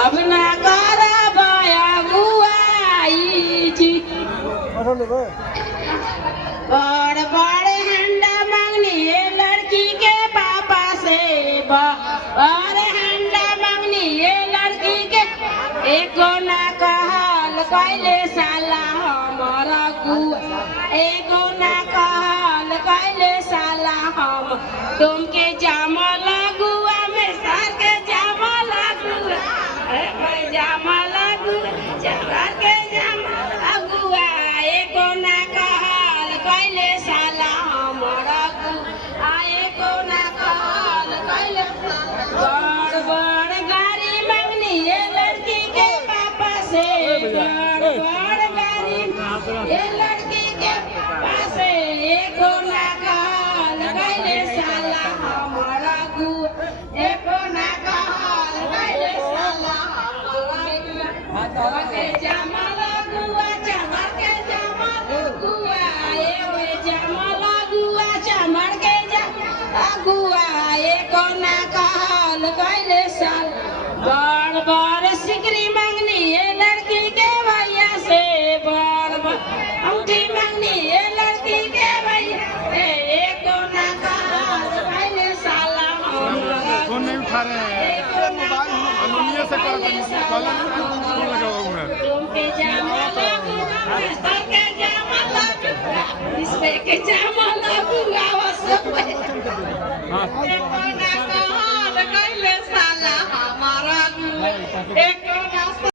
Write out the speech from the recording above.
अब ना करा बया गुआई जी बड़ बड़े हंडा मांगनी है लड़की के पापा से बड़े हंडा मांगनी है लड़की के एको ना कहल कैले साला हमारा गुआ एको ना कहल कैले साला हम तुमके जामल गुआ में सर के जामल गुआ जामल गुआ सर के जामल गुआ एको ना कहल कैले साला हमारा गुआ एको ना कहल कैले बड़ बड़ गाड़ी मांगनी है लड़की के पापा से बड़ गाड़ी ये लड़की के पापा से एको ना कहल कैले साला हमारा गुआ एको ना कहल कैले साला हमारा के जमल गुआ चमर के जमल गुआ ए जमल गुआ चमर के गुआ एको ना कहल कैले साल बड़ बड़ सिकरी मांगनी है लड़की के भैया से बड़ बड़ अंगूठी मांगनी है लड़की के भैया से एको ना कहल कैले साला फोन नहीं उठा रहे हैं अनुनिया से कॉल लगा हुआ है तुमके जामल गुआ सर के जामल इस पे के जामल गुआ सब हाँ एको ना कहल कैले साला हमारा गुआ एको ना